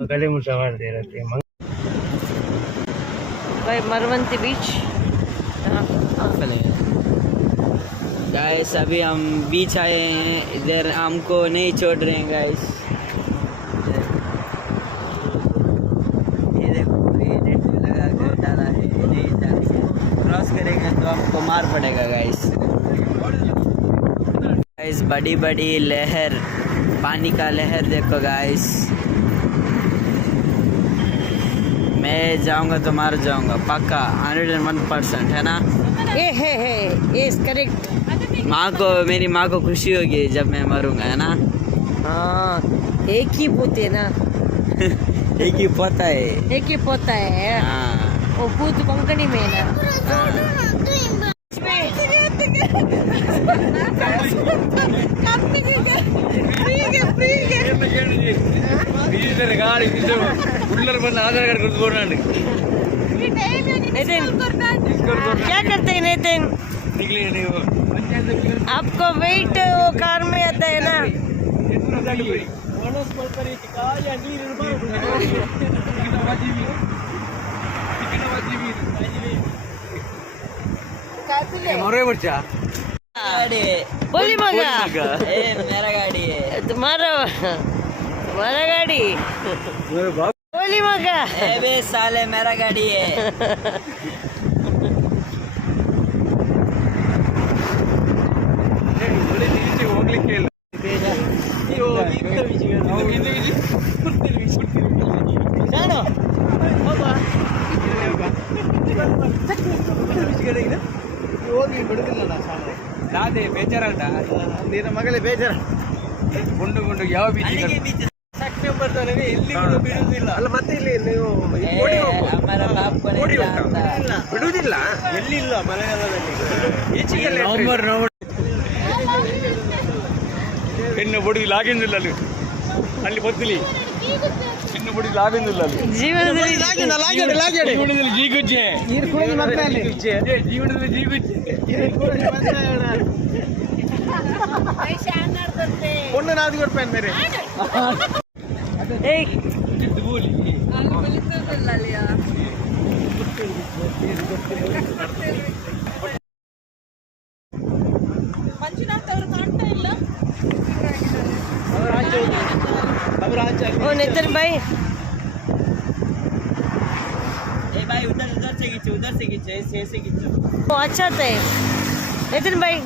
गले मुसाफर दे रहे थे भाई मरवंती बीच। गाइस अभी हम बीच आए हैं, इधर हमको नहीं छोड़ रहे हैं गाइस। ये देखो, ये नेट लगा कर डाला है, ये नहीं डालेंगे, क्रॉस करेंगे तो हमको मार पड़ेगा गाइस। गाइस बड़ी बड़ी लहर, पानी का लहर देखो गाइस। मैं जाऊंगा तो मार जाऊंगा पक्का, 101% है ना। ये करेक्ट। मेरी माँ को खुशी होगी जब मैं मरूंगा, है ना। हाँ, एक ही पोते ना। एक ही पोता है। एक ही पोता है। हाँ। वो पूत पंकनी में ना। क्या करते हैं नितिन? आपको वेट वो कार में आता है ना। बोली मगा, मेरा गाड़ी है। तुम्हारा गाड़ी। बोली मगा, बे साले मेरा गाड़ी है। ಬೇಜಾರಂಟ ನಿನ್ನ ಮಗಳೇ ಬೇಜಾರ ಗುಂಡು ಗುಂಡು ಯಾವ ಬೀಚ್ ಬರ್ತಾನೆ ಎಲ್ಲಿ ಬಿಡುವುದಿಲ್ಲ ಅಲ್ಲ. ಮತ್ತೆ ಇಲ್ಲಿ ನೀವು ಬಿಡುವುದಿಲ್ಲ, ಎಲ್ಲಿ ಇಲ್ಲ ಮಳೆಗಾಲದಲ್ಲಿ ನವೆಂಬರ್ ಹೆಣ್ಣು ಬುಡಿ ಲಾಗಿಂದಿಲ್ಲ ಅಲ್ಲಿ ಗೊತ್ತಿಲ್ಲ, ಹೆಣ್ಣು ಬುಡಿ ಲಾಗಿಂದಿಲ್ಲ ಜೀವನದಲ್ಲಿ ಜೀವನದಲ್ಲಿ ಜೀಗುಜ್ಜೆ, ಜೀವನದಲ್ಲಿ ಜೀಗುಜ್ಜೆ పొన్ను నాది కూడా పెన్ మేరే ओ नितिन भाई, भाई उधर से खींचो, ऐसे खींचो। वो अच्छा थे नितिन भाई।